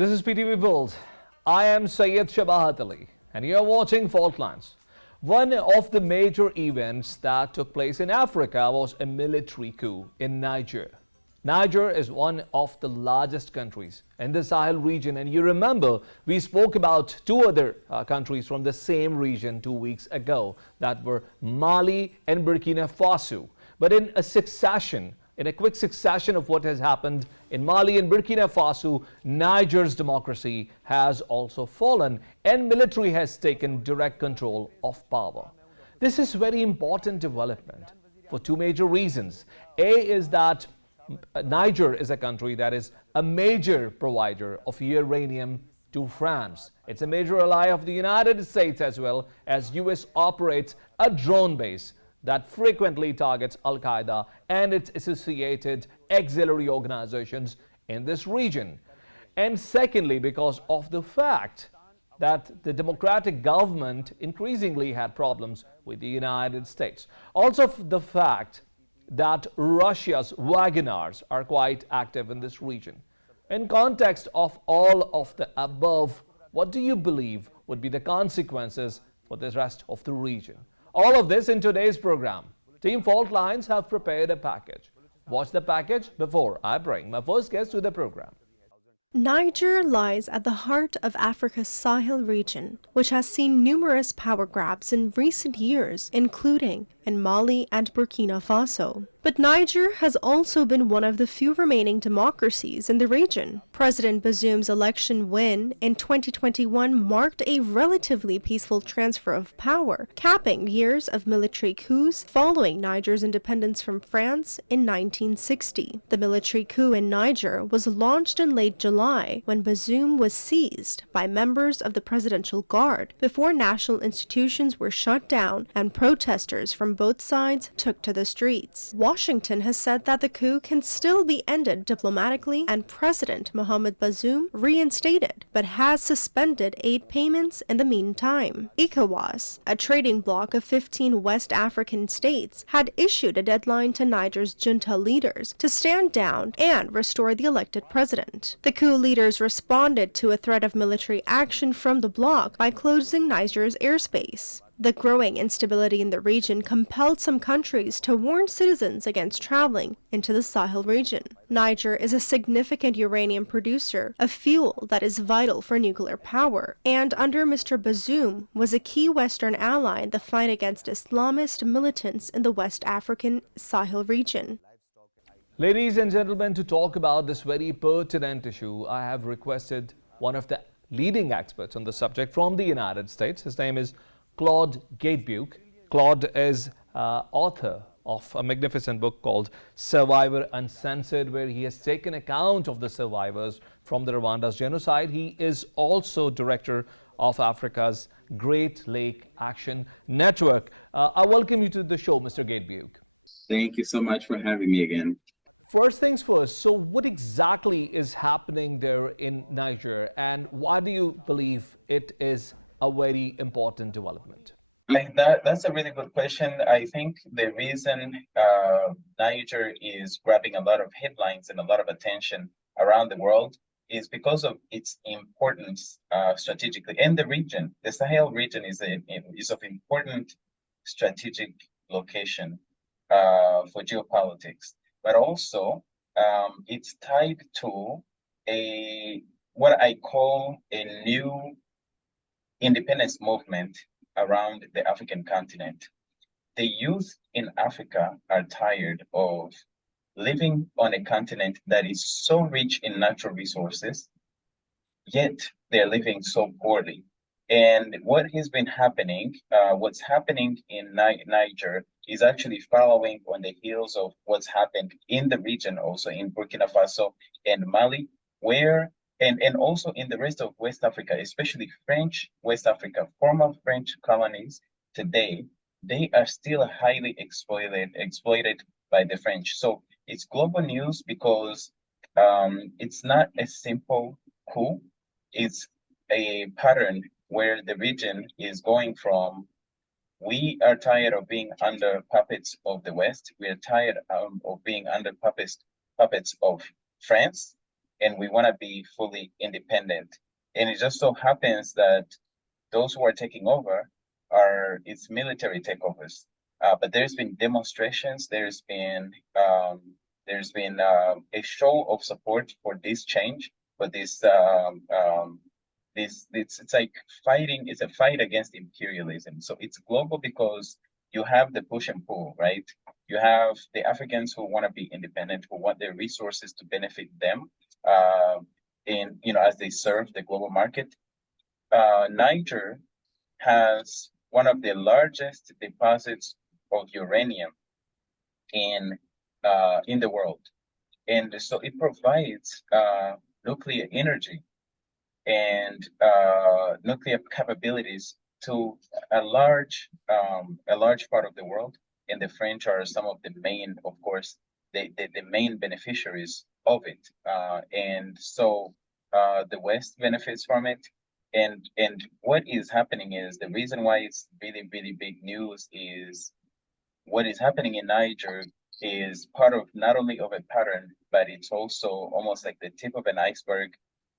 This is PTV World. I am Syed Shabahat and you are watching Fault Lines. One of the major events that took place in Africa was a military coup in Niger. Niger is one of the largest countries in the Sahel region, and you remember we spoke about two other countries from the same region 2 weeks ago, that were Mali and Burkina Faso. But in a quick succession of what has happened in Mali and Burkina Faso, Niger's democracy has also fallen and military has taken direct control of power. This is very important development for two major reasons. A is that Niger is a country that is a major provider of uranium to France. It's a major ally of the United States, as well as US operates a drone base that frequently targets Al-Qaeda and its associated auxiliary organizations in this region. And secondly, because of the fact that the democratic government increasingly had problems with the United States. Also the fact that Russia's Wagners are quite active in this region. In context of all of the above, what do you believe would be the consequences for the rest of the region? All of this in today's program. Team Fault Lines have prepared a package. Watch the package before I bring my first guest to the program. Niger lies at the heart of Africa's Sahel region, which has seen numerous power grabs in recent years, including in Mali and Burkina Faso. But Niger has also been one of the few remaining democracies in the region. President Bazoum's election win in 2021 marked a relatively peaceful transfer of power, capping years of military coups following Niger's independence from France in 1960. The military coup in Niger was launched in late July when Bazoum was seized by members of the Presidential Guard before national institutions were shut down and protesters from both sides took to the streets. Washington has said that the coup can still be ended diplomatically and President Mohamed Bazoum reinstated, but has suspended aid payments in the meantime. ECOWAS, a trading bloc of 15 West African states, had issued a deadline to Niger's junta leaders to stand down and restore the elected president. The coup leaders responded to a threat of military action from the bloc by closing Niger's airspace. The growing instability in the region compelled some countries to warn citizens against traveling into the Sahel region. Niger is a significant uranium producer, a fuel that is vital for nuclear power, and under Mr. Bazoum was a key Western ally in the fight against Islamist militants in the West African Sahel region. Ladies and gentlemen, to talk about this very pertinent issue, I have requested one of the leading experts on the subject from the United States. His name is Cluade Gatebuke. Cluade is author of a magnificent book called Survivor Uncensored, where he has taken account of the survivors from the Rwanda's genocide. He is also director of Africa's Great Lake Action Network. I welcome you to the show, Mr. Gatebuke. Thank you so much for having me again. First things first, so what exactly is happening there in Niger, and why do you believe it is a very important development? That's a really good question. I think the reason Niger is grabbing a lot of headlines and a lot of attention around the world is because of its importance strategically in the region. The Sahel region is of important strategic location for geopolitics, but also it's tied to what I call a new independence movement around the African continent. The youth in Africa are tired of living on a continent that is so rich in natural resources, yet they're living so poorly. And what has been happening, what's happening in Niger is actually following on the heels of what's happened in the region, also in Burkina Faso and Mali, where and also in the rest of West Africa, especially French West Africa, former French colonies today, they are still highly exploited by the French. So it's global news because it's not a simple coup. It's a pattern where the region is going from, we are tired of being under puppets of the West. We are tired of being under puppets of France. and we want to be fully independent. And it just so happens that those who are taking over it's military takeovers. But there's been demonstrations. There's been a show of support for this change, but it's like fighting. It's a fight against imperialism. So it's global because you have the push and pull, right? You have the Africans who want to be independent, who want their resources to benefit them, as they serve the global market. Niger has one of the largest deposits of uranium in the world, and so it provides nuclear energy and nuclear capabilities to a large part of the world. And the French are some of the main, of course, the main beneficiaries of it. And so the West benefits from it. And what is happening is the reason why it's really, really big news is what is happening in Niger is part of not only of a pattern, but it's also almost like the tip of an iceberg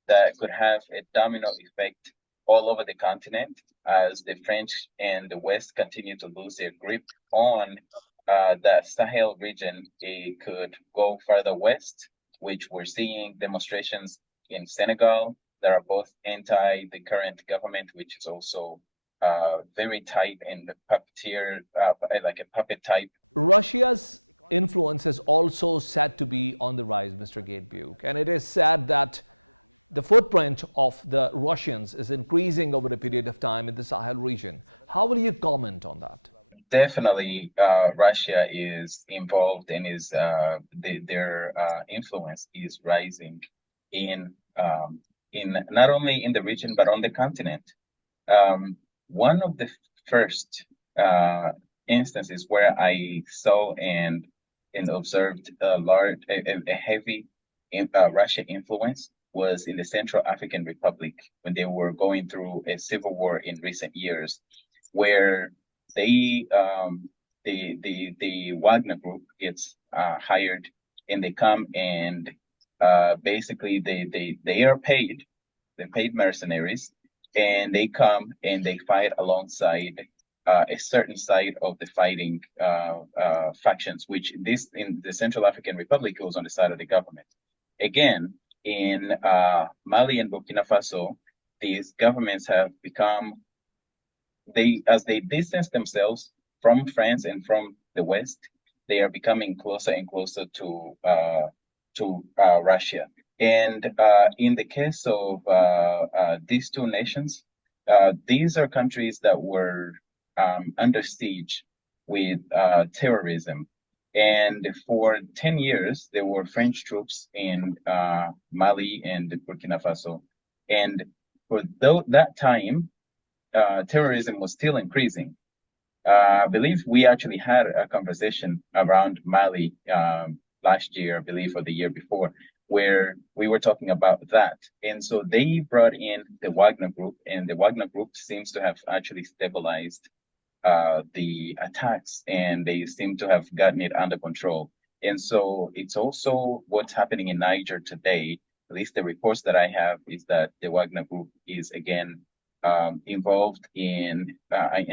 that could have a domino effect all over the continent as the French and the West continue to lose their grip on the Sahel region. It could go further west, which we're seeing demonstrations in Senegal that are both anti the current government, which is also very tight in the puppeteer, like a puppet type. Russia's influence is also said to be on the rise, Mr. Gatebuke, and it is said that the footprint of the Russians is increasing over a period of time in the Sahel region. How will you comment on that? Definitely, Russia is involved and their influence is rising in not only in the region but on the continent. One of the first instances where I saw and observed a heavy Russian influence was in the Central African Republic when they were going through a civil war in recent years, where the Wagner group gets hired, and they come and basically they are paid. They're paid mercenaries, and they come and they fight alongside a certain side of the fighting factions, which in the Central African Republic was on the side of the government. Again, in Mali and Burkina Faso, these governments have become, as they distance themselves from France and from the West, they are becoming closer and closer to Russia. And in the case of these two nations, these are countries that were under siege with terrorism. And for 10 years, there were French troops in Mali and Burkina Faso. And for that time, terrorism was still increasing. I believe we actually had a conversation around Mali last year, I believe, or the year before, where we were talking about that. And so they brought in the Wagner group, and the Wagner group seems to have actually stabilized the attacks, and they seem to have gotten it under control. And so it's also what's happening in Niger today. At least the reports that I have is that the Wagner group is again involved in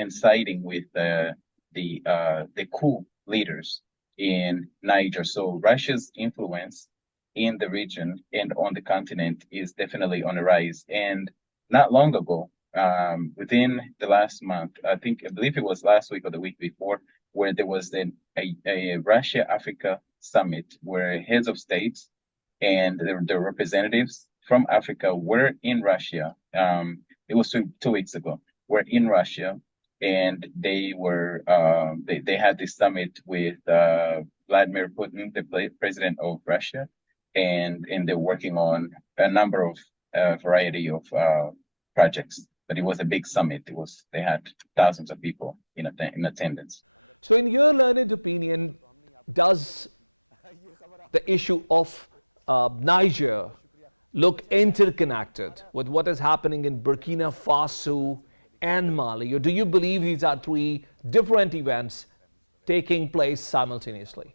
siding with the Coup leaders in Niger. So Russia's influence in the region and on the continent is definitely on the rise. And not long ago, within the last month, I believe it was last week or the week before, where there was a Russia-Africa summit where heads of states and the representatives from Africa were in Russia. It was 2 weeks ago. Were in Russia, and they were they had this summit with Vladimir Putin, the president of Russia, and they're working on a number of variety of projects. But it was a big summit. They had thousands of people in attendance. So, in your learned opinion, does the issue of Niger look interconnected with what is happening in Burkina Faso and Mali? Or do you believe these are three different events taking place simultaneously?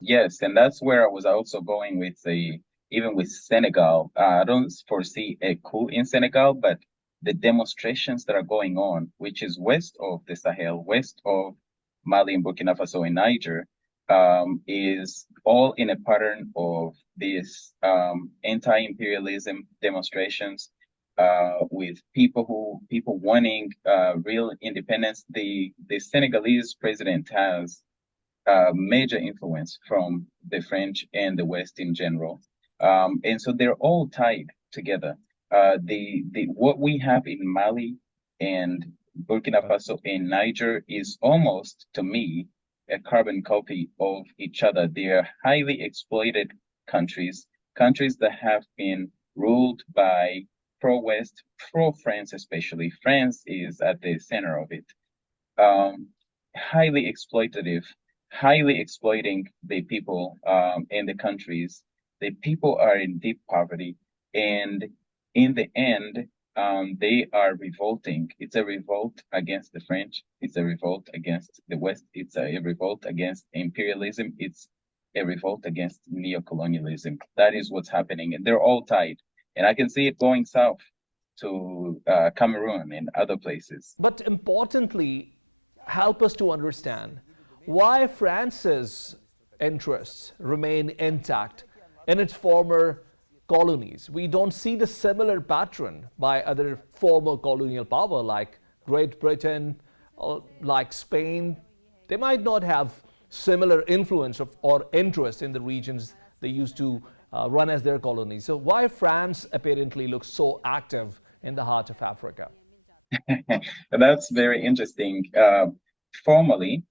Yes, and that's where I was also going with the even with Senegal. I don't foresee a coup in Senegal, but the demonstrations that are going on, which is west of the Sahel, west of Mali and Burkina Faso and Niger, is all in a pattern of these anti-imperialism demonstrations with people wanting real independence. The Senegalese president has major influence from the French and the West in general, and so they're all tied together. The what we have in Mali and Burkina Faso and Niger is almost, to me, a carbon copy of each other. They are highly exploited countries, countries that have been ruled by pro-West, pro-France especially. France is at the center of it. Highly exploitative, highly exploiting the people in the countries. The people are in deep poverty, and in the end, they are revolting. It's a revolt against the French. It's a revolt against the West. It's a revolt against imperialism. It's a revolt against neocolonialism. That is what's happening, and they're all tied. And I can see it going south to Cameroon and other places. But importantly, help us to understand why France's interests remain intact in its former colonies. We don't see the similar pattern by other former colonial power like Great Britain or like Spain. They might not have similar influence or interest in the regions they used to run as their colonies. So why France apparently looks so active in the heart of Africa? That's very interesting. Formally,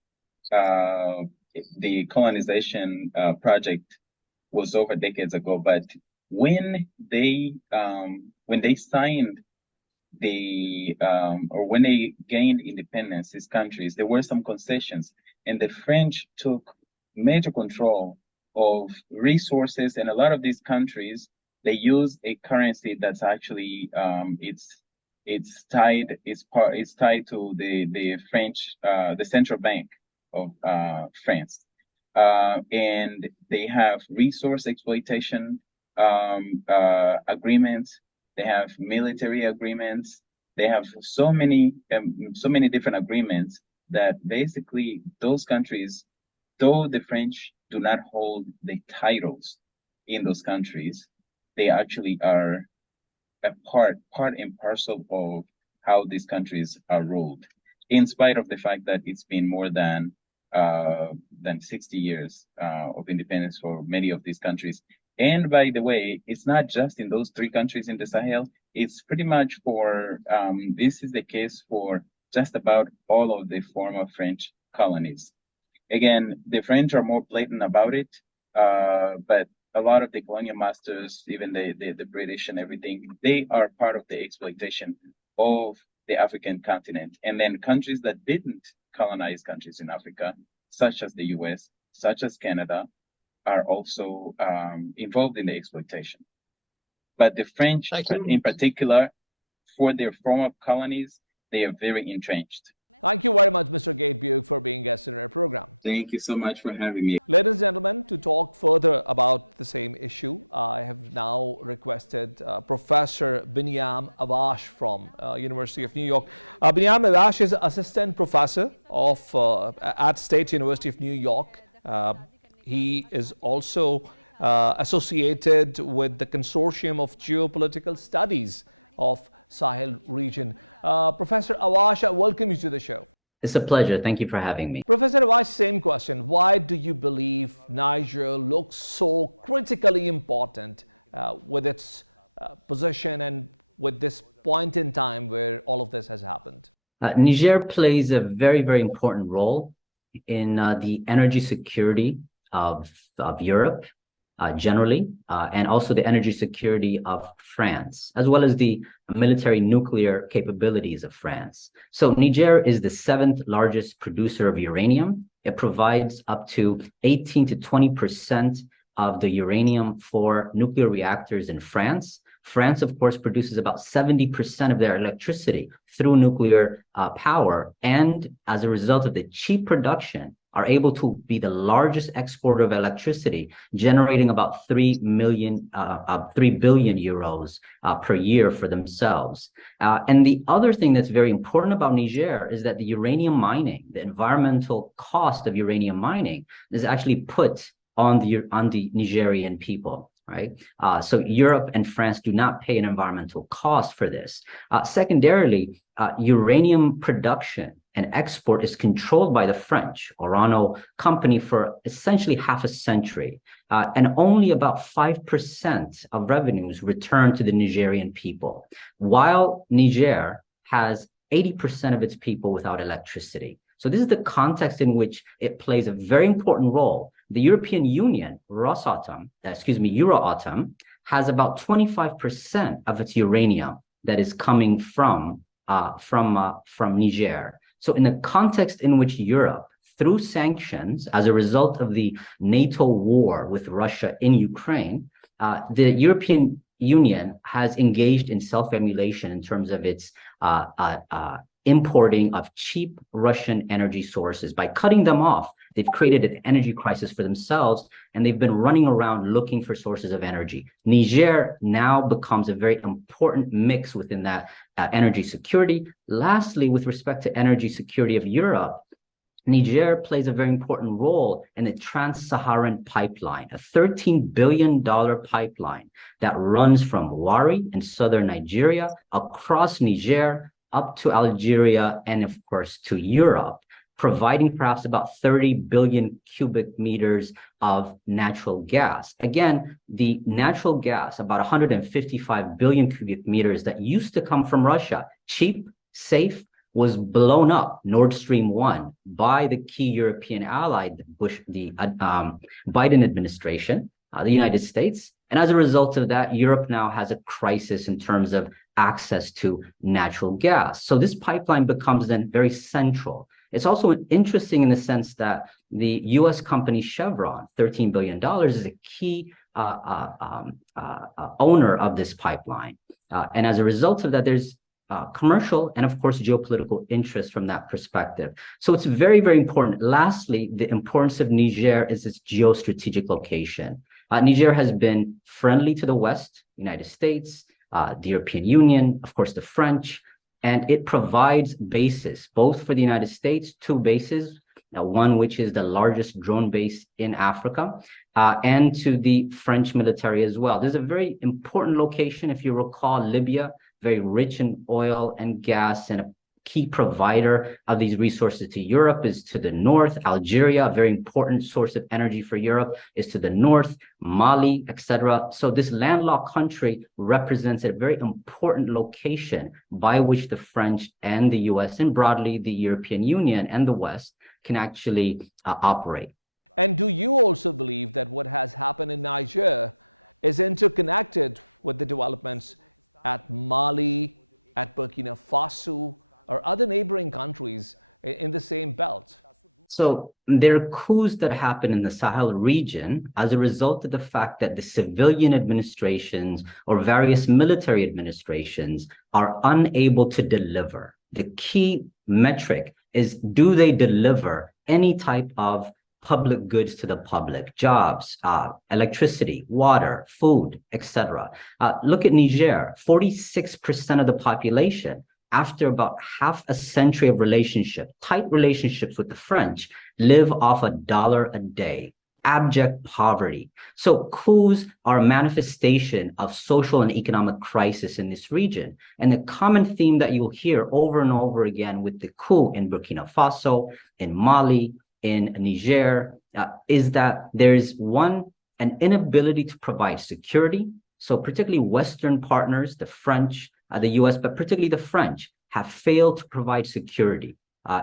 the colonization project was over decades ago, but when they signed or when they gained independence, these countries, there were some concessions, and the French took major control of resources, and a lot of these countries, they use a currency that's actually it's tied to the French the central bank of France, and they have resource exploitation agreements. They have military agreements. They have so many different agreements that basically those countries, though the French do not hold the titles in those countries, they actually are a part and parcel of how these countries are ruled, in spite of the fact that it's been more than 60 years of independence for many of these countries. And by the way, it's not just in those three countries in the Sahel. It's pretty much this is the case for just about all of the former French colonies. Again, the French are more blatant about it, but a lot of the colonial masters, even the British and everything, they are part of the exploitation of the African continent. And then countries that didn't colonize countries in Africa, such as the US, such as Canada, are also involved in the exploitation. But the French, in particular, for their former colonies, they are very entrenched. Thank you very much, Mr. Gatebuke, for being guest in our program. Thank you so much for having me. Ladies and gentlemen, to talk further about the same issue, I have now requested Professor Biniam Awash from University of New York. Biniam Awash is Assistant Professor at State University of New York. He is also associated with the Consortium of Geopolitical Studies of Sahel region. Professor Awash, I welcome you to the show. It's a pleasure. Thank you for having me. Professor Awash, same question. Why do you believe Niger looks so critically important with its position and with this point in time where all of this has happened? Niger plays a very, very important role in the energy security of Europe generally, and also the energy security of France, as well as the military nuclear capabilities of France. So Niger is the 7th largest producer of uranium. It provides up to 18 to 20% of the uranium for nuclear reactors in France. France, of course, produces about 70% of their electricity through nuclear power. And as a result of the cheap production are able to be the largest exporter of electricity, generating about 3 billion euros per year for themselves. And the other thing that's very important about Niger is that the uranium mining, the environmental cost of uranium mining, is actually put on the Nigerian people. Right. So Europe and France do not pay an environmental cost for this. Secondarily, uranium production and export is controlled by the French Orano company for essentially half a century. And only about 5% of revenues return to the Nigerian people, while Niger has 80% of its people without electricity. So this is the context in which it plays a very important role. The European Union, Euroatom, has about 25% of its uranium that is coming from Niger. So in the context in which Europe, through sanctions, as a result of the NATO war with Russia in Ukraine, the European Union has engaged in self-emulation in terms of its importing of cheap Russian energy sources. By cutting them off, they've created an energy crisis for themselves, and they've been running around looking for sources of energy. Niger now becomes a very important mix within that energy security. Lastly, with respect to energy security of Europe, Niger plays a very important role in the Trans-Saharan pipeline, a $13 billion pipeline that runs from Wari in southern Nigeria, across Niger, up to Algeria, and of course to Europe, providing perhaps about 30 billion cubic meters of natural gas. Again, the natural gas, about 155 billion cubic meters that used to come from Russia, cheap, safe, was blown up, Nord Stream 1, by the key European ally, the Biden administration, the United States. And as a result of that, Europe now has a crisis in terms of access to natural gas. So this pipeline becomes then very central. It's also interesting in the sense that the US company Chevron, $13 billion, is a key owner of this pipeline. And as a result of that, there's commercial and, of course, geopolitical interest from that perspective. So it's very, very important. Lastly, the importance of Niger is its geostrategic location. Niger has been friendly to the West, United States, the European Union, of course, the French, and it provides bases, both for the United States, 2 bases, one which is the largest drone base in Africa, and to the French military as well. There's a very important location, if you recall, Libya, very rich in oil and gas, and a key provider of these resources to Europe is to the north. Algeria, a very important source of energy for Europe, is to the north, Mali, etc. So this landlocked country represents a very important location by which the French and the US, and broadly the European Union and the West, can actually operate. And do you also believe that what has happened in Niger is interconnected with the developments at Mali, at Burkina Faso, or other neighboring countries in the same belt? So there are coups that happen in the Sahel region as a result of the fact that the civilian administrations or various military administrations are unable to deliver. The key metric is, do they deliver any type of public goods to the public, jobs, electricity, water, food, etc. Look at Niger, 46% of the population, after about half a century of tight relationships with the French, live off $1 a day, abject poverty. So coups are a manifestation of social and economic crisis in this region. And the common theme that you'll hear over and over again with the coup in Burkina Faso, in Mali, in Niger, is that there's an inability to provide security. So particularly Western partners, the French, the US, but particularly the French, have failed to provide security.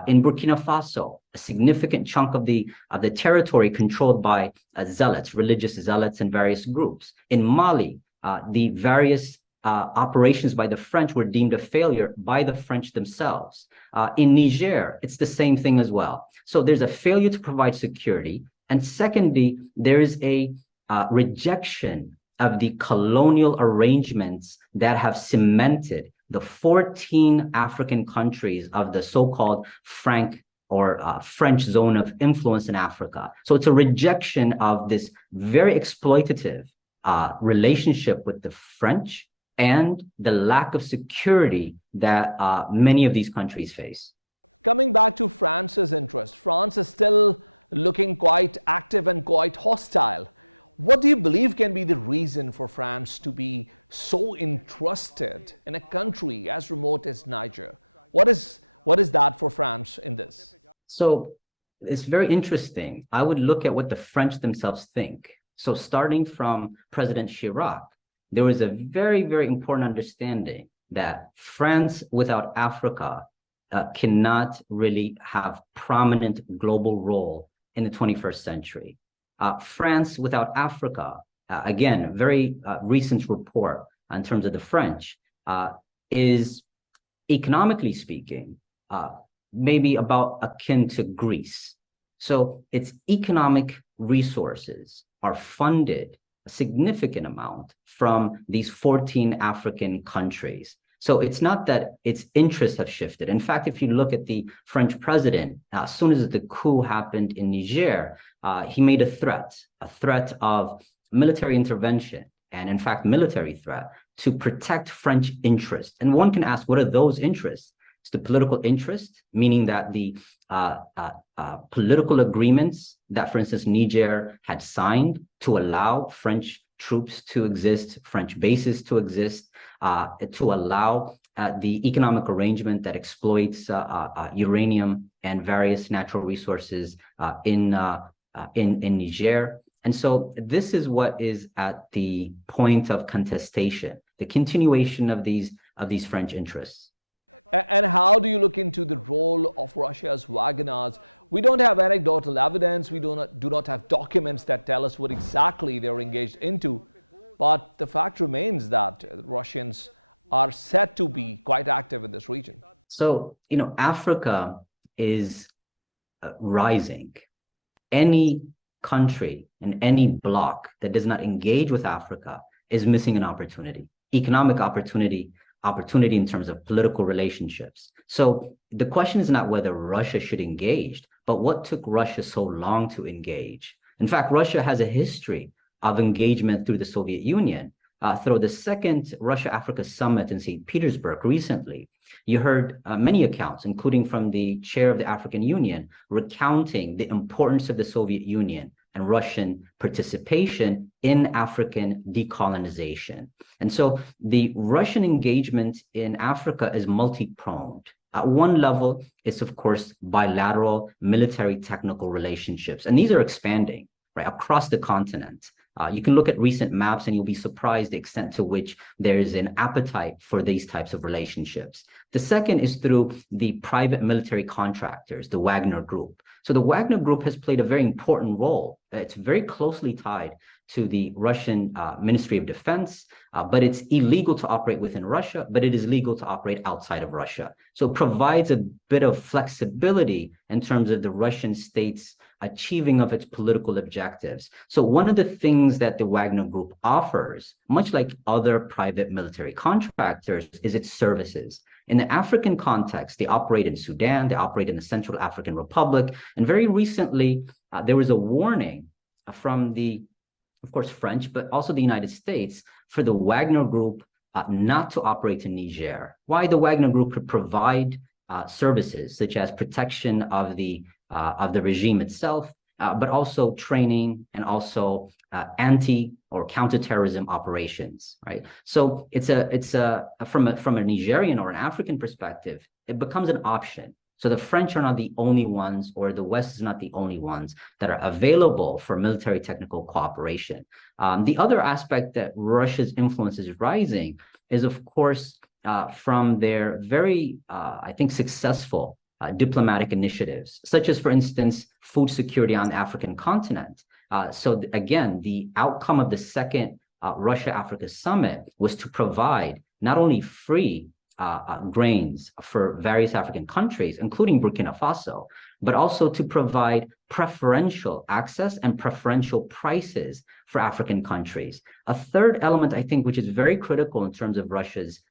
In Burkina Faso, a significant chunk of the territory controlled by zealots, religious zealots and various groups. In Mali, the various operations by the French were deemed a failure by the French themselves. In Niger, it's the same thing as well. So there's a failure to provide security. And secondly, there is a rejection of the colonial arrangements that have cemented the 14 African countries of the so-called Franc or French zone of influence in Africa. So it's a rejection of this very exploitative relationship with the French and the lack of security that many of these countries face. Coming back to France's interest, France is still looking quite active and quite hostile. What do you believe can be the reason for France to be so interested in a country as remote as Niger? What is that for France in this? So it's very interesting. I would look at what the French themselves think. So starting from President Chirac, there was a very, very important understanding that France without Africa cannot really have prominent global role in the 21st century. France without Africa, again, very recent report in terms of the French, is economically speaking, maybe about akin to Greece. So its economic resources are funded a significant amount from these 14 African countries. So it's not that its interests have shifted. In fact, if you look at the French president, as soon as the coup happened in Niger, he made a threat of military intervention, and in fact, military threat to protect French interests. And one can ask, what are those interests? It's the political interest, meaning that the political agreements that, for instance, Niger had signed to allow French troops to exist, French bases to exist, to allow the economic arrangement that exploits uranium and various natural resources in Niger. And so this is what is at the point of contestation, the continuation of these French interests. And how do you look into the role of Russia's Wagners? We don't have anecdotal evidence. We do not have documents that tell us what exactly they're engaged into. But the fact remains that Russians are said to be quite active in this region. So, Africa is rising. Any country and any bloc that does not engage with Africa is missing an opportunity, economic opportunity in terms of political relationships. So the question is not whether Russia should engage, but what took Russia so long to engage? In fact, Russia has a history of engagement through the Soviet Union. Through the second Russia-Africa summit in St. Petersburg recently, you heard many accounts, including from the chair of the African Union, recounting the importance of the Soviet Union and Russian participation in African decolonization. And so the Russian engagement in Africa is multi-pronged. At one level, it's of course bilateral military technical relationships, and these are expanding right across the continent. You can look at recent maps and you'll be surprised the extent to which there is an appetite for these types of relationships. The second is through the private military contractors, the Wagner Group. So the Wagner Group has played a very important role. It's very closely tied to the Russian Ministry of Defense, but it's illegal to operate within Russia, but it is legal to operate outside of Russia. So it provides a bit of flexibility in terms of the Russian state's achieving of its political objectives. So one of the things that the Wagner Group offers, much like other private military contractors, is its services. In the African context, they operate in Sudan, they operate in the Central African Republic, and very recently, there was a warning from the, of course, French, but also the United States, for the Wagner Group not to operate in Niger. Why? The Wagner Group could provide services such as protection of the regime itself, but also training and also anti or counterterrorism operations, right? So it's from a Nigerian or an African perspective, it becomes an option. So the French are not the only ones, or the West is not the only ones that are available for military technical cooperation. The other aspect that Russia's influence is rising is, of course, from their very, I think, successful diplomatic initiatives, such as, for instance, food security on the African continent. So again, the outcome of the second Russia-Africa summit was to provide not only free grains for various African countries, including Burkina Faso, but also to provide preferential access and preferential prices for African countries. A third element, I think, which is very critical in terms of Russia's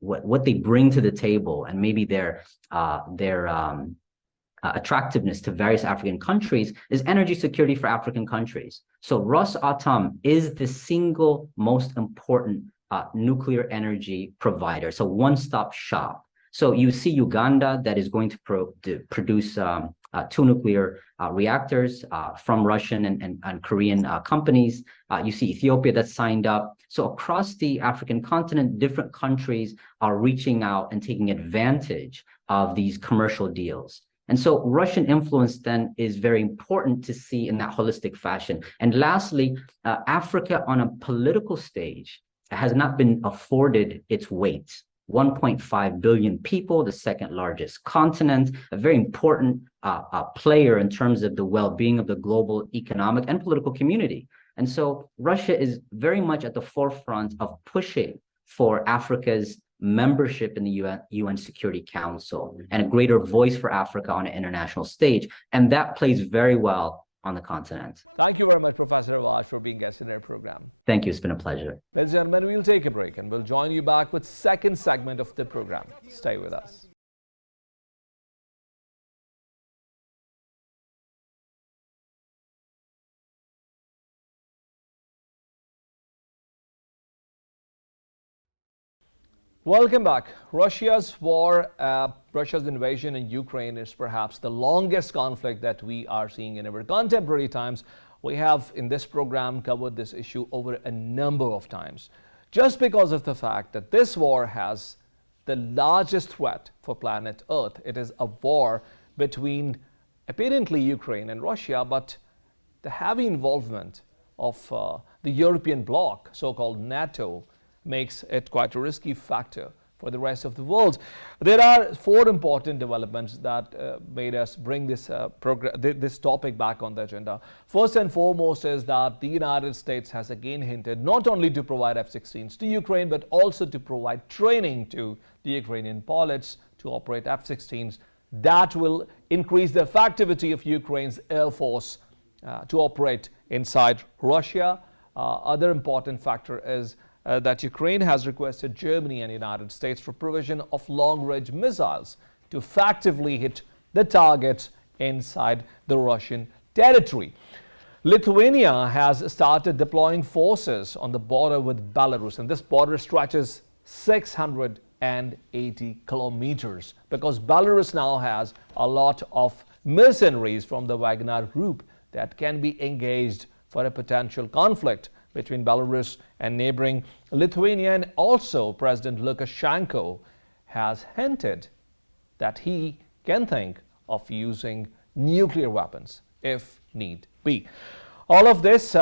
what they bring to the table and maybe their attractiveness to various African countries is energy security for African countries. So Rosatom is the single most important nuclear energy provider, so one-stop shop. So you see Uganda that is going to produce 2 nuclear reactors from Russian and Korean companies. You see Ethiopia that's signed up. So across the African continent, different countries are reaching out and taking advantage of these commercial deals. And so Russian influence then is very important to see in that holistic fashion. And lastly, Africa on a political stage has not been afforded its weight. 1.5 billion people, the second largest continent, a very important player in terms of the well-being of the global economic and political community. And so Russia is very much at the forefront of pushing for Africa's membership in the UN Security Council and a greater voice for Africa on an international stage. And that plays very well on the continent. Thank you very much, Professor Awash, for being guest in our program. Thank you. It's been a pleasure. Ladies and gentlemen, we'll take a break and we'll join you back with second segment of the program. Stay with us. Welcome back. Russia's invasion in Ukraine is perhaps the longest conflict that we are seeing in our contemporary times. We have in this program covered this issue over a number of times, just because of the fact that this war has the largest threat for planet Earth. It is a war between apparently Ukraine and Russia, but the heavy involvement of the European bloc, so-called NATO, makes it quite a risky factor for the rest of the world. There are 4 important developments that made us bring this topic back on the agenda. First and foremost is that the United States has again hinted not only to provide F-16s to Ukraine, but also to provide training to the Ukrainian pilots to operate F-16s. That will increase the effectivity of Ukraine's Air Force to operate inside Russia. Other important factor is that Ukraine has requested Germany and the United States for provision of long-range missiles to effectively hit the targets inside the Russian territory. Lithuania has started deploying forces on the border with Belarus, and this border stretches 680 kilometers because Belarus now has a lot of mercenaries from the Wagner group that can be engaged for a potential conflict between Belarus and neighboring Lithuania. And also President Lukashenko has hinted that he can think of using nuclear weapons if need be. All of this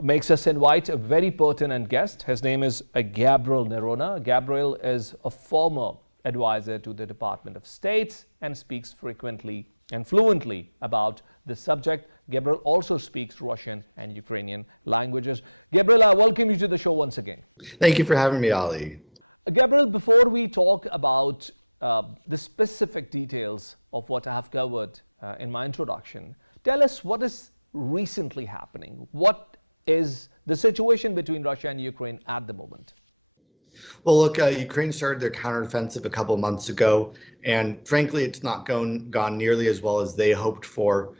makes us invite a very pertinent guest. His name is Gabriel Noronha. Gabriel is a former advisor to the Department of State and speaks frequently and fluently about this subject. Gabriel also speaks Russian and Ukrainian languages. Gabriel, I welcome you to the show once again. Thank you for having me, Ali. Gabriel, before we talk about the specific details of what I have covered in my introduction, tell us what is recently happening. What is the situation between Russia and Ukraine at the moment? Well, look, Ukraine started their counteroffensive a couple months ago, and frankly, it's not gone nearly as well as they hoped for.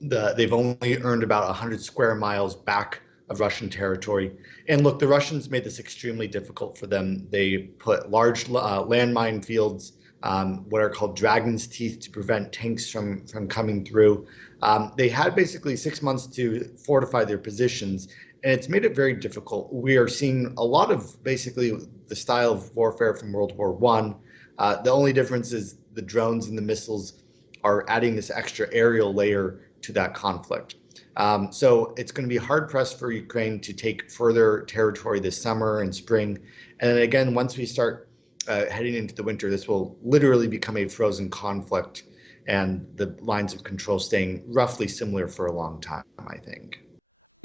They've only earned about 100 square miles back of Russian territory. And look, the Russians made this extremely difficult for them. They put large landmine fields, what are called dragon's teeth, to prevent tanks from coming through. They had basically 6 months to fortify their positions, and it's made it very difficult. We are seeing a lot of basically the style of warfare from World War I. The only difference is the drones and the missiles are adding this extra aerial layer to that conflict. So it's going to be hard pressed for Ukraine to take further territory this summer and spring. And then again, once we start heading into the winter, this will literally become a frozen conflict, and the lines of control staying roughly similar for a long time, I think.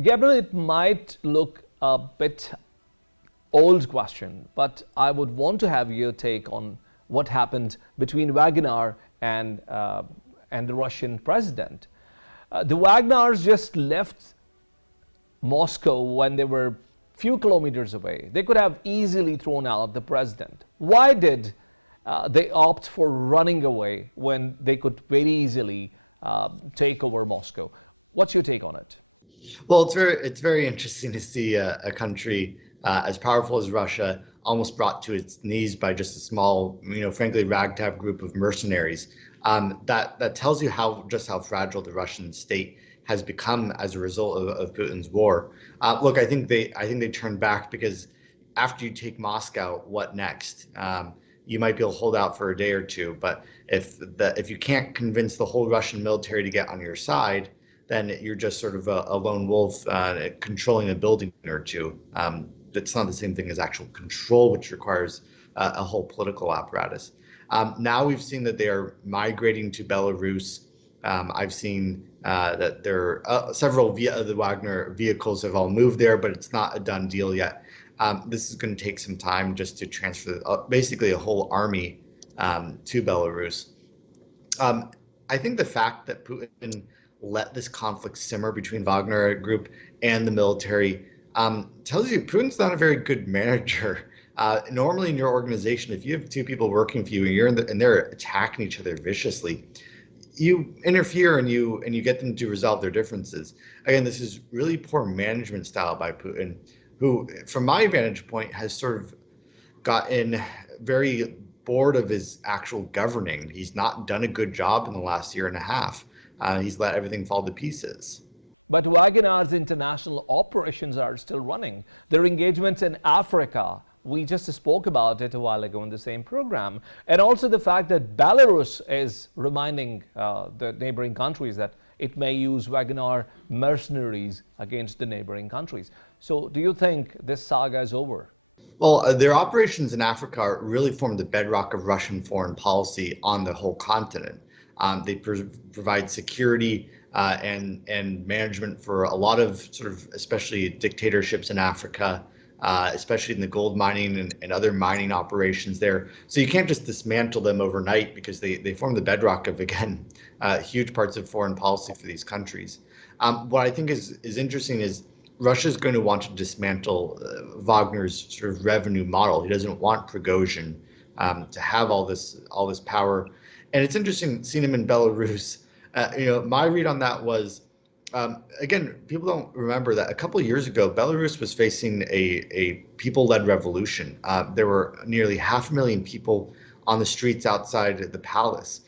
Gabriel, it might look a bit old question, but I would want to have your take on what happened between Wagner and the Russian president. The Wagners just left Moscow when they were few kilometers away. They could have easily thrown out the president. Why did they opt for running away when they could very easily take over Moscow. What's your take on it? Well, it's very interesting to see a country as powerful as Russia almost brought to its knees by just a small, frankly, ragtag group of mercenaries. That tells you just how fragile the Russian state has become as a result of Putin's war. Look, I think they turned back because after you take Moscow, what next? You might be able to hold out for a day or two, but if you can't convince the whole Russian military to get on your side, then you're just sort of a lone wolf controlling a building or two. It's not the same thing as actual control, which requires a whole political apparatus. Now we've seen that they are migrating to Belarus. I've seen that there are several via the Wagner vehicles have all moved there, but it's not a done deal yet. This is going to take some time just to transfer basically a whole army to Belarus. I think the fact that Putin let this conflict simmer between Wagner Group and the military tells you Putin's not a very good manager. Normally in your organization, if you have two people working for you and they're attacking each other viciously, you interfere and you get them to resolve their differences. Again, this is really poor management style by Putin, who, from my vantage point, has sort of gotten very bored of his actual governing. He's not done a good job in the last year and a half. He's let everything fall to pieces. But Wagner's international operations are still running. Their engagements in Africa, we just spoke about it a while ago in the same program. And also the fact that Belarus is reminding the neighboring countries that it may use Wagner mercenaries against the neighboring countries. So do you think this saga is over? Well, their operations in Africa really form the bedrock of Russian foreign policy on the whole continent. They provide security and management for a lot of sort of, especially dictatorships in Africa, especially in the gold mining and other mining operations there. So you can't just dismantle them overnight because they form the bedrock of, again, huge parts of foreign policy for these countries. What I think is interesting is Russia's going to want to dismantle Wagner's sort of revenue model. He doesn't want Prigozhin to have all this power. And it's interesting seeing him in Belarus. My read on that was, again, people don't remember that a couple of years ago, Belarus was facing a people-led revolution. There were nearly 500,000 people on the streets outside the palace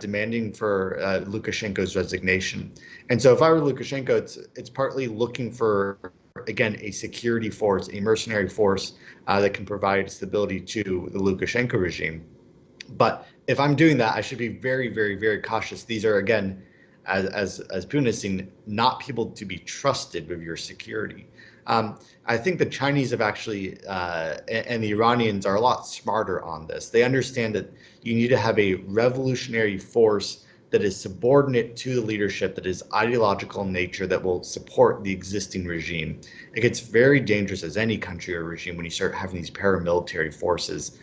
demanding for Lukashenko's resignation. And so if I were Lukashenko, it's partly looking for, again, a security force, a mercenary force that can provide stability to the Lukashenko regime. But if I'm doing that, I should be very, very, very cautious. These are, again, as Putin has seen, not people to be trusted with your security. I think the Chinese have actually, and the Iranians are a lot smarter on this. They understand that you need to have a revolutionary force that is subordinate to the leadership, that is ideological in nature, that will support the existing regime. It gets very dangerous as any country or regime when you start having these paramilitary forces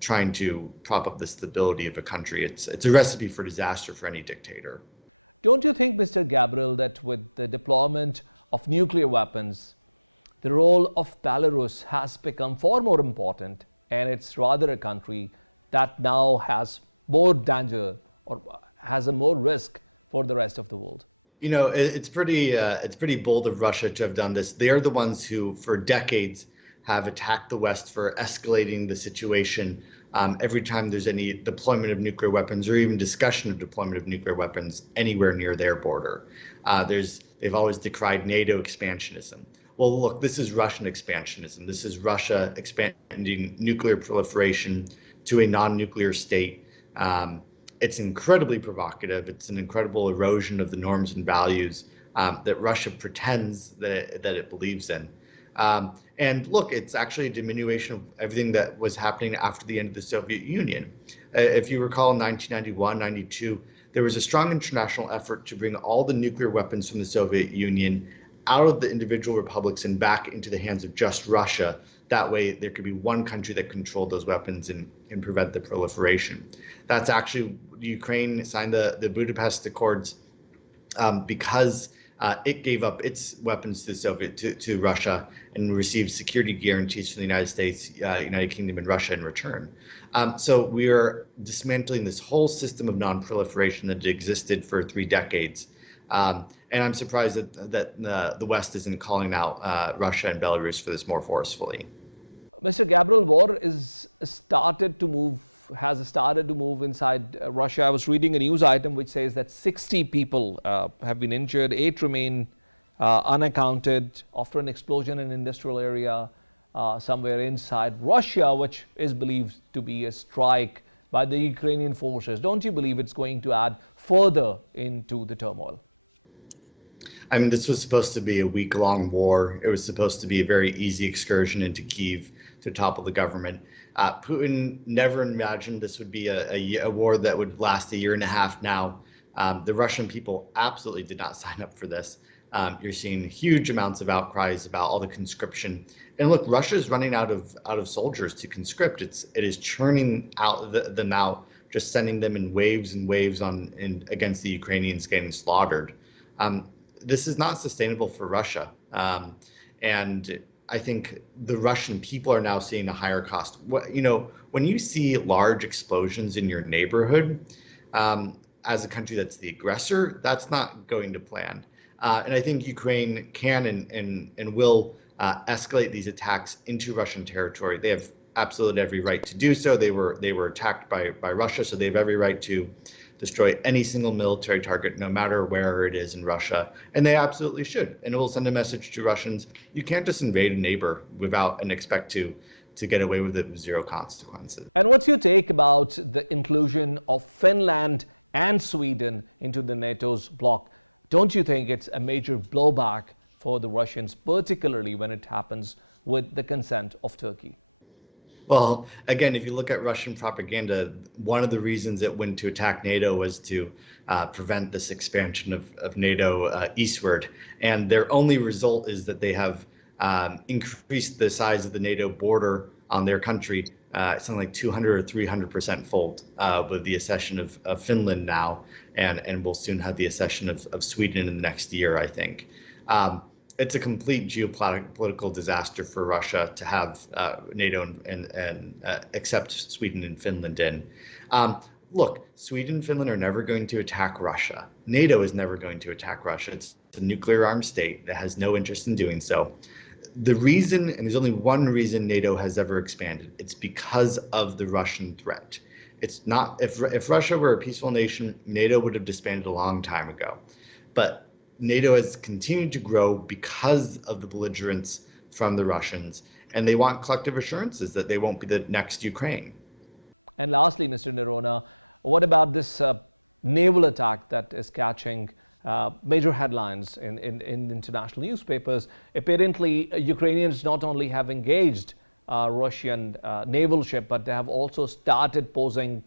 trying to prop up the stability of a country. It's a recipe for disaster for any dictator. Don't you think, Mr. Gabriel, that with the deployment of nuclear weapons, the role of Belarus has become far more important, and it's rather a country that now has more danger or has a more risk for the rest of the world? It's pretty bold of Russia to have done this. They are the ones who, for decades, have attacked the West for escalating the situation every time there's any deployment of nuclear weapons or even discussion of deployment of nuclear weapons anywhere near their border. They've always decried NATO expansionism. Well, look, this is Russian expansionism. This is Russia expanding nuclear proliferation to a non-nuclear state. It's incredibly provocative. It's an incredible erosion of the norms and values that Russia pretends that it believes in. And look, it's actually a diminution of everything that was happening after the end of the Soviet Union. If you recall, in 1991, 92, there was a strong international effort to bring all the nuclear weapons from the Soviet Union out of the individual republics and back into the hands of just Russia. That way, there could be one country that controlled those weapons and prevent the proliferation. That's actually, Ukraine signed the Budapest Accords because it gave up its weapons to to Russia and received security guarantees from the United States, United Kingdom, and Russia in return. So we are dismantling this whole system of non-proliferation that existed for 3 decades. And I'm surprised that the West isn't calling out Russia and Belarus for this more forcefully. Mr. Gabriel, war has started to move inside Russia. I was reading a news item which says that 60 people have been injured, 8 remain unaccounted after an explosion in an industrial area somewhere inside Russia, which is believed to be a strike by the Ukrainian forces. Don't you believe it's going to add further into the turmoil? I mean, this was supposed to be a week-long war. It was supposed to be a very easy excursion into Kyiv to topple the government. Putin never imagined this would be a war that would last 1.5 years now. The Russian people absolutely did not sign up for this. You're seeing huge amounts of outcries about all the conscription. And look, Russia is running out of soldiers to conscript. It is churning out them out, just sending them in waves and waves against the Ukrainians getting slaughtered. This is not sustainable for Russia. And I think the Russian people are now seeing a higher cost. When you see large explosions in your neighborhood, as a country that's the aggressor, that's not going to plan. And I think Ukraine can and will escalate these attacks into Russian territory. They have absolutely every right to do so. They were attacked by Russia, so they have every right to destroy any single military target, no matter where it is in Russia. And they absolutely should. And it will send a message to Russians. You can't just invade a neighbor and expect to get away with it with 0 consequences. And what's your take about the inclusion of Finland and Sweden into the NATO's bloc? Don't you think it's a major blowback for the Russians, particularly when it happens with the consent of Turkey? Well, again, if you look at Russian propaganda, one of the reasons it went to attack NATO was to prevent this expansion of NATO eastward. And their only result is that they have increased the size of the NATO border on their country, something like 200 or 300% fold with the accession of Finland now, and we'll soon have the accession of Sweden in the next year, I think. It's a complete geopolitical disaster for Russia to have NATO and accept Sweden and Finland in. Look, Sweden and Finland are never going to attack Russia. NATO is never going to attack Russia. It's a nuclear armed state that has no interest in doing so. The reason, and there's only one reason NATO has ever expanded, it's because of the Russian threat. It's not, if Russia were a peaceful nation, NATO would have disbanded a long time ago. But NATO has continued to grow because of the belligerence from the Russians, and they want collective assurances that they won't be the next Ukraine. And lastly, Mr. Noronha, what about this naval attack that is catching major headlines in international newspapers? Apparently, Ukrainians not only have engaged Russian naval ship, but they have also started posing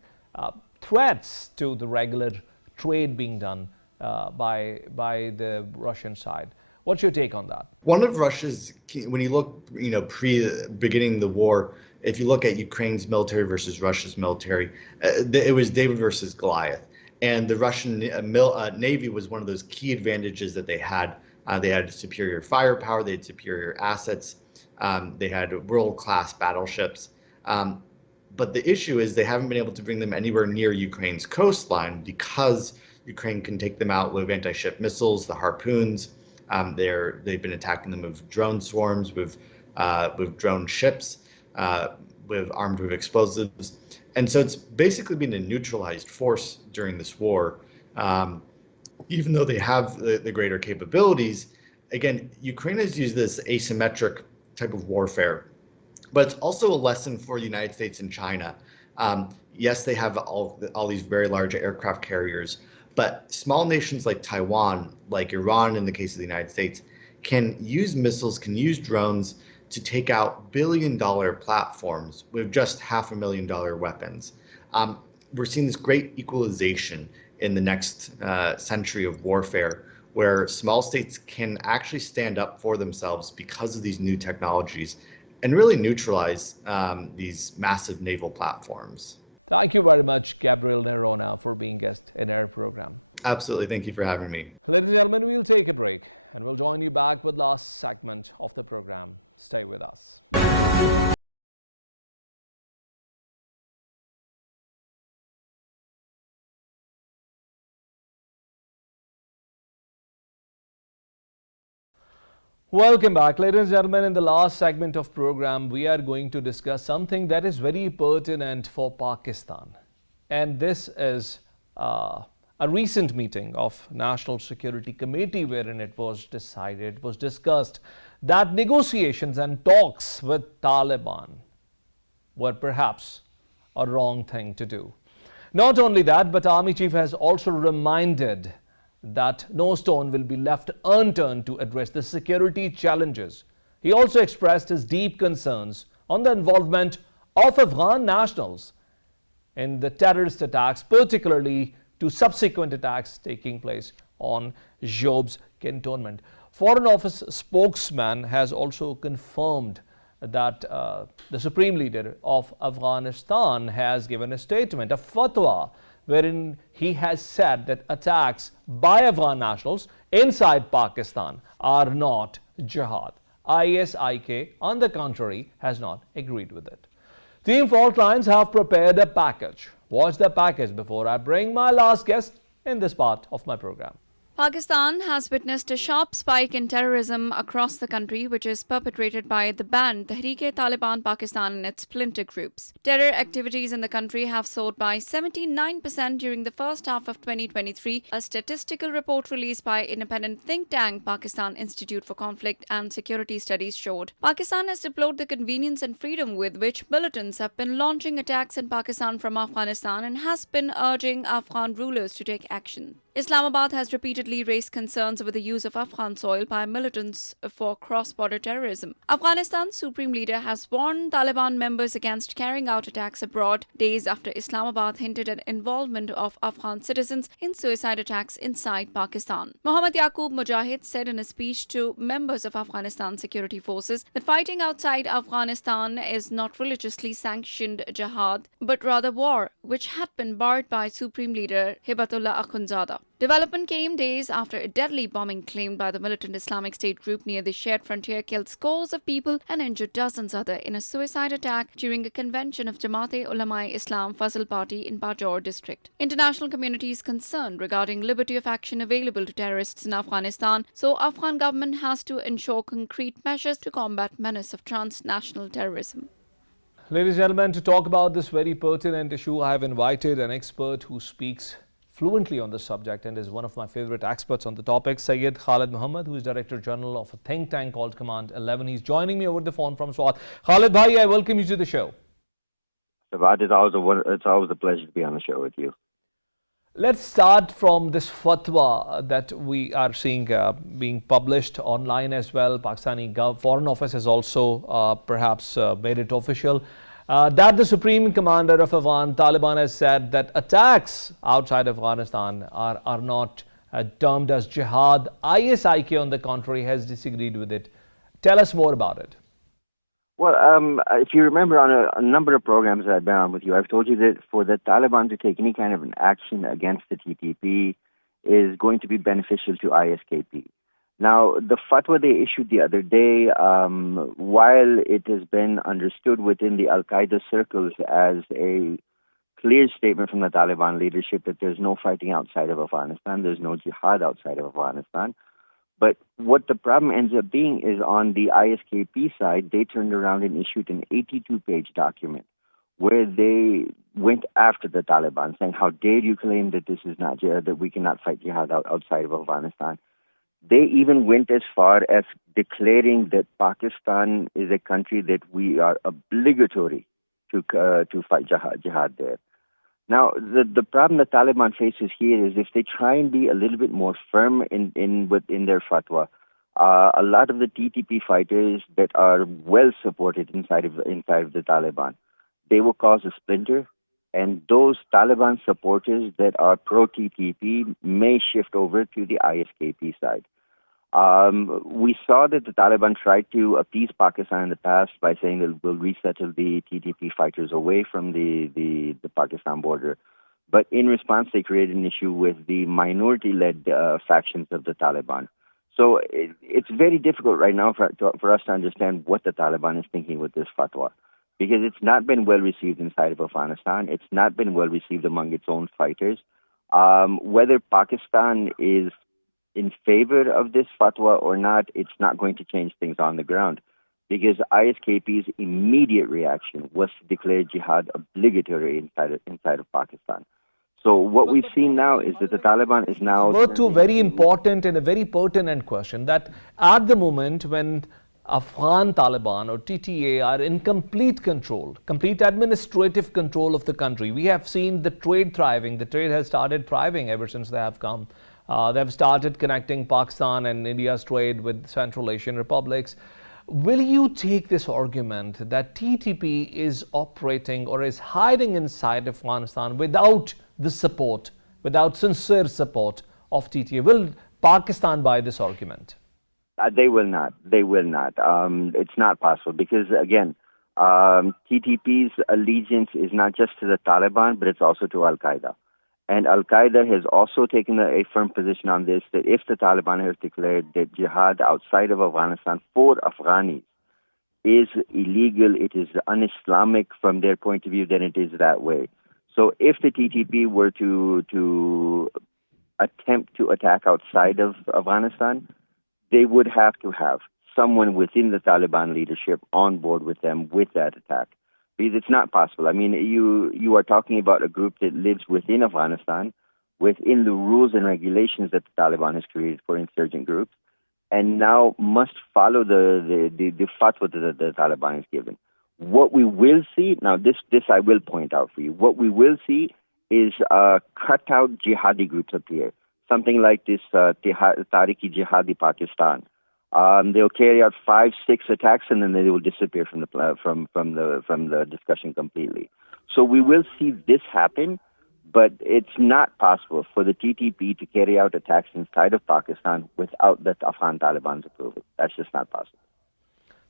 threats to the regular trade being done by the Russian side. What's your take on that? One of Russia's, when you look, pre-beginning the war, if you look at Ukraine's military versus Russia's military, it was David versus Goliath. And the Russian Navy was one of those key advantages that they had. They had superior firepower, they had superior assets, they had world-class battleships. But the issue is they haven't been able to bring them anywhere near Ukraine's coastline because Ukraine can take them out with anti-ship missiles, the Harpoons. They've been attacking them with drone swarms, with drone ships, armed with explosives. And so it's basically been a neutralized force during this war. Even though they have the greater capabilities, again, Ukraine has used this asymmetric type of warfare. But it's also a lesson for the United States and China. Yes, they have all these very large aircraft carriers, but small nations like Taiwan, like Iran in the case of the United States, can use missiles, can use drones to take out billion-dollar platforms with just $500,000 weapons. We're seeing this great equalization in the next century of warfare, where small states can actually stand up for themselves because of these new technologies and really neutralize these massive naval platforms. Thank you very much, Gabriel Noronha, for being guest in our program. Absolutely. Thank you for having me. Ladies and gentlemen, we'll take a break and we'll join you back with last segment of the program. Stay with us. Welcome back, ladies and gentlemen. In the last segment of program, we are going to discuss something that is very pertinent for Pakistan, and this is a recent meeting of National Security Committee wherein it was discussed that negotiations and talks with Taliban were perhaps a wrong thing to do. Not only that, but Army Chief has also reminded that no stone will be left unturned to address the security challenges. He also expressed his deep concerns on the involvement of Afghan nationals in the terrorist attacks, particularly to subsequent attacks taking place on Job's cantonment. Foreign Office spokesman has also confirmed that the Supreme Leader of Afghanistan has given a statement, a fatwa, wherein he has said that attacks by Afghan nationals inside Pakistan are not jihad. ISIK, on the contrary, has not agreed with it. Team Fault Lines have prepared a package. Watch the package before I bring my last guest in this part of my program. Pakistan has witnessed a sharp spike in terrorism across the country, which is perpetrated by the banned Tehreek-e-Taliban Pakistan and its splinter groups. Terror activities in the country have soared by 79% during the first half of 2023, a statistical report released by independent think tank Pakistan Institute for Conflict and Security Studies showed. Pakistan has deplored the convenience and freedom with which militants have been launching attacks in Pakistan from Afghanistan and has been urging Afghan rulers to take action. Islamabad has repeatedly raised concerns over the use of Afghan soil by militants for cross-border terrorism. Afghanistan's Supreme Leader has warned Taliban members against carrying out attacks abroad, days after Islamabad hinted at involvement of Afghan citizens in suicide attacks inside Pakistan. Mohammad Yaqub Mujahid said in a speech to members of Afghanistan security forces that fighting outside Afghanistan is not religiously sanctioned jihad, but rather war, which had been barred by Supreme Leader Hibatullah Akhundzada. Development came days after a deadly bombing claimed by the militant Islamic State group near the shared frontier killed scores of people and injured dozens others in a suicide attack during a convention of Jamaat-e-Ulama-e-Islam Fazl Party in Bajaur district. International community is concerned regarding liberty of action available to terrorists in Afghanistan, so Afghan government has to ensure concrete measures to combat menace of transnational terrorism. Ladies and gentlemen, to talk about this very pertinent issue, I have invited an expert who speaks fluently on the subject and is one of my favorite experts on the topic, Syed Khalid Muhammad, who is Director General of a think tank called Command 11. He's joining me over the phone from Swat. Khalid bhai, I welcome you to the show. Shabahat, it's always a pleasure to be on the show with you. Let's start from this fatwa that we are seeing being published online as well. Pakistani Foreign Office has also perhaps made it official. That the Supreme Commander of Afghan Taliban has said that attacks outside Afghanistan are not termed as jihad. ISIK, on the contrary, has disagreed with it. Tell us more about it. Well, if you remember on a number of programs that I've been on with you, I've told you that for the Taliban to take any kind of an action against the TTP is going to be beneficial to ISKP. Now, the fatwa they issued the other day, while it has been understood within the Al-Qaeda circles as a clear statement from the Taliban leadership that there's no fighting outside of Afghanistan, there's no jihad outside of Afghanistan. But what the problem ends up being is on the ISKP side, they turned around and issued an 82-page document where they went after the Taliban, saying, how dare you claim that this is not jihad, that we cannot fight jihad outside of Afghanistan. They even went as far as declaring that Pakistan is a country that we are obligatory to fight jihad there. Now, the problem the Taliban faces here is if they try and be a little bit more firm in their fatwa, a lot of the TTP fighters that are well supported inside of the Taliban, they will cause a splinter, and those Taliban supporters that are pro-TTP may shift over to the ISKP side. We saw that the Taliban tried to appease Pakistan in the past by saying that we'll resettle the TTP fighters away from the Pakistan border. But in response, they created an issue with the minority-led factions of the Taliban. So it's very difficult right now for us to understand what the Taliban is thinking with this fatwa, because it's not been well received inside of Afghanistan. It's not been well received among its own fighters. Whether Pakistan is in favor of this fatwa or not, it's not going to change things on the ground, because ISKP's immediate reaction was to declare jihad obligatory inside of Pakistan. So what we've seen now is that the Taliban is now... Both two very important and a very pertinent question, that at the moment when Afghan Taliban or TTA are in complete control, complete administrative control of the country, we have seen the trade thriving. The trade has started thriving ever since they have come. They've started connecting Pakistan and India's trade with Central Asian republics. Will you take this argument that TTP is operating or is hiding inside Afghanistan without the support, without sincere support of TTA? Will Pakistan buy this argument? They will not. They will not. It's not possible because, again, TTP's allegiance is not just to the Taliban, but it's also to Al-Qaeda. And Al-Qaeda has also taken a firm position on this, that if the Taliban has declared that jihad outside of Afghanistan for Afghanis is illegal, it is un-Islamic from their point of view, then it is that way. So if the TTP were to attempt to attack outside of Afghanistan, they would have to have someone within the Taliban leadership on board with them with that attack. Because it's not possible. I mean, you are talking about a group that lives within Afghanistan, within the rules and regulations that the Taliban has created for insurgent groups, and now must follow the fatwa that the Taliban has given. What we will see, now this I will point out for you, what we will see is cut-out jihadi groups appear. Something like this Tariki Jihadi Pakistan. They'll carry out 5-6 attacks and then they will disappear from the discussion completely. So we will see this happen, but it's not possible for the TTP to carry out attacks inside of Pakistan without the Afghan Taliban's approval. That's just not possible.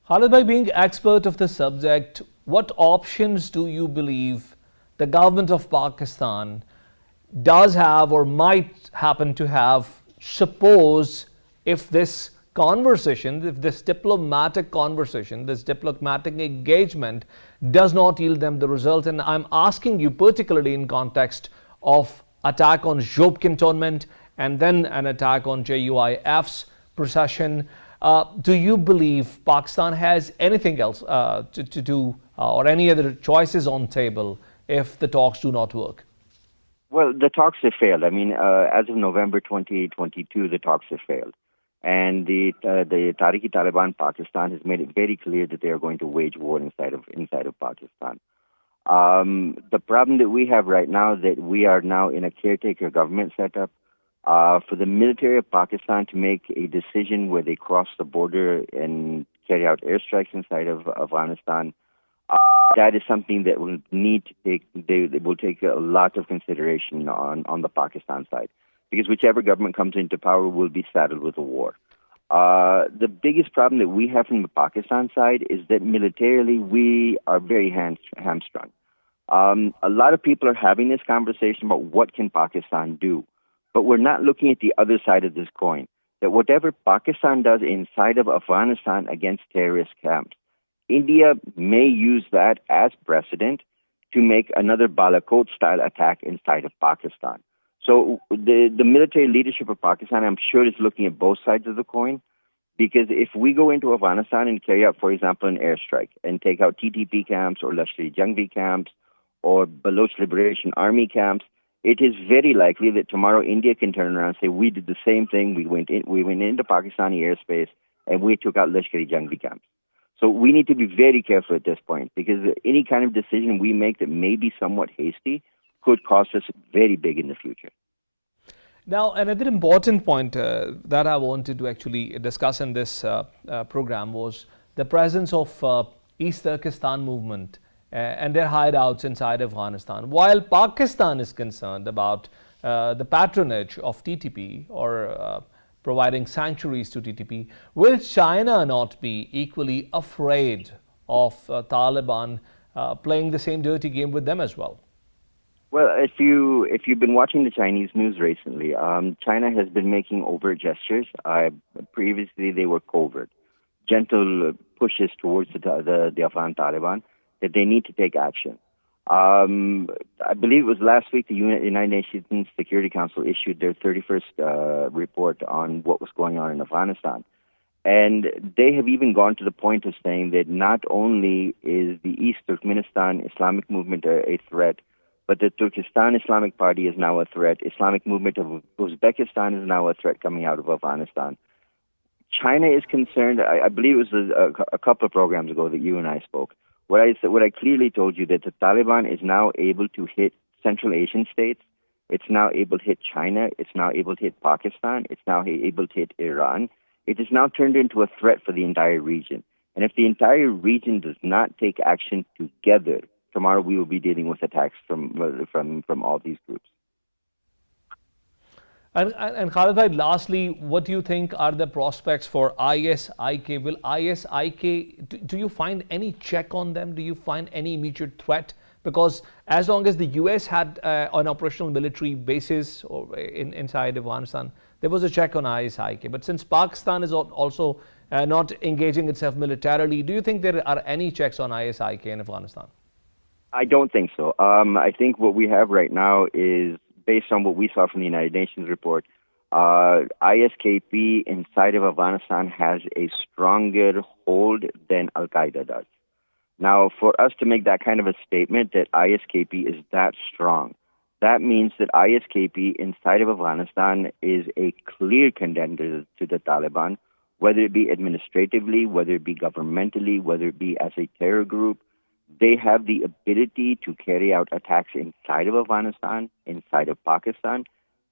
Khalid bhai, being expert of the subject, what options do you believe the government of Pakistan does have or might happen to have, suppose if this conversation, if this diplomatic conversation, this diplomatic engagement does not yield them the result? And I'm asking you particularly in context of attack on Job cantonment and then an attack on JUIF's procession. Do you believe Pakistan has anything else to do or any other choices on table if the talks do not work? Well, the talks have failed. I mean, as of November 2022, the talks have failed. And the Tariki Taliban Pakistan has made it very clear that they are going to wage war inside of Pakistan. The problem that we have right now is that we are now in a caretaker government setup. For the military of Pakistan to make a decision where they cross the border and carry out airstrikes inside of Afghanistan, that is something that will need to take. They will take a lot of consideration on the Pakistan side, because whichever government comes into power will be saddled with a war. The biggest problem that we have from the Pakistan side is that militarily we are very hamstrung. A lot of people are having this conversation about what can Pakistan do, but we're not looking at the other side of this coin, that whatever Pakistan does inside of Afghanistan against terrorist camps, India may use that as precedent to make another Balakot-style attack inside of Pakistan. So the military leadership of Pakistan, I'm sure, is looking at both sides of the coin, because if we go into Afghanistan and carry out, for example, an airstrike and take out TTP camps or Lashkar-e-Jhangvi camps or Baloch Liberation Army camps, it is very likely that tomorrow India can turn around and say, we did the same thing. We went into Pakistani airspace and we took out Lashkar-e-Jhangvi camps. So we need to be very careful at this point, because any kind of decision we make that may be somewhat hasty could cost us very big in the future. Now, another important point that I wanted to actually discuss in this program was the presence of East Turkestan movement and their hideouts inside Afghanistan. While Pakistan is concerned about the patronage of TTP or providing sanctuaries to TTP, will China not be equally afraid of Taliban playing the same dirty game with them as well? Well, if you've been watching the Chinese news recently, China has been making overt gestures. Previously, they were covert, gentle pushes towards the Afghan Taliban that they need to take action. I believe it was last week the United Nations Security Council issued their 31st report on what was going on in Afghanistan. And they have even gone to the point of saying that not only is the East Turkmenistan Islamic movement a threat, but the Turkestan Islamic Party is now a threat. Islamic movement of Uzbekistan is now a threat coming out of Afghanistan. China is concerned. I believe it was a couple of programs ago that you and I spoke. What I clearly told you that the Taliban is now able to hit Central Asian states. It's now able to hit China. It's now able to hit Pakistan. It's now able to hit Iran. It is now turned into a threat for the entire region. And if the entire region does not take action together, tomorrow we will be dealing with attacks from all these groups. And Khalid bhai, lastly, what do you think are the prospects for ISIK? Will ISIK, do you find any check on them? Do you find any immediate threat? Because as long as the US had an operational military basis or inside Afghanistan, there was a check on ISIK. But since Pakistan is also not engaging itself militarily, do you think there are any checks on ISIK in Afghanistan? I don't think so. I think what we have right now is, based on what we saw from the United Nations report, ISKP inside of Afghanistan has a stronger hold than Al-Qaeda does. Now, for us to make that kind of a statement that ISKP is that strong, that means that ISKP inside of Afghanistan is a clear contender to the Taliban, whether it be administratively, whether it be governmentally, whether it be as a terror group. They have the ability to carry out attacks inside of Afghanistan, inside of Pakistan,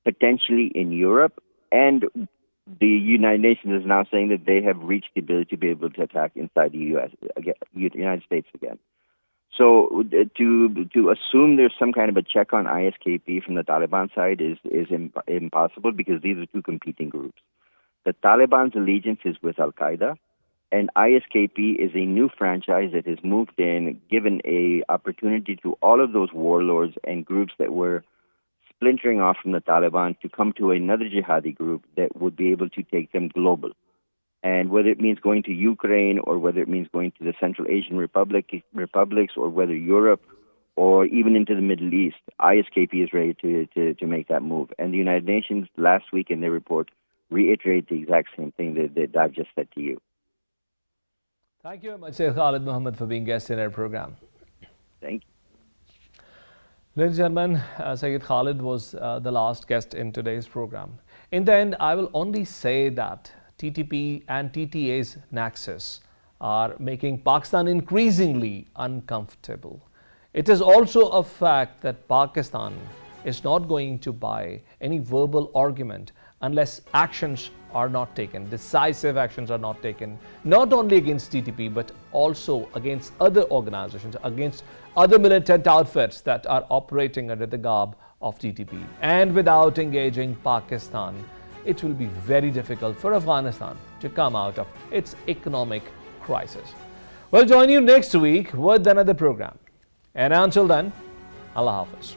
potentially in Europe, and the United Nations is now saying that they have reached the ability to be able to attack inside the United States again. So to assume there's some kind of a check on ISKP from the Taliban side is impossible, because these are two competing groups. The Taliban's allegiance is with Al-Qaeda, and ISKP is a new franchise that has moved in, given a opportunity to all of those warlords and groups that were splintering off from the Taliban to come to another jihadi group that would be able to take them global. And whether it means going to Ukraine, or whether it means going to the Central Asian republics, or whether Europe, or even into the Middle East, ISKP is ready to make that move. And the United Nations last week in their report reiterated the exact same thing that I've just said to you. Thank you very much, Khalid Muhammad, for being guest in our program. Thank you. Ladies and gentlemen, Sayyid Khalid was the last guest in today's program. In the end, I will only say that TTP and TTA's nexus are making Pakistan increasingly uncomfortable. It is also a fact that Pakistan is not going to buy any verbal argument unless actions are not taken, decisive actions are not taken, not only against TTP, but also against other organizations, against other militant outfits that are operating under the garb of TTP. And without engaging Pakistan, it will be very difficult for Afghanistan to come out of its economic crisis. We'll join you next week with another program. And until then, Allah Hafiz.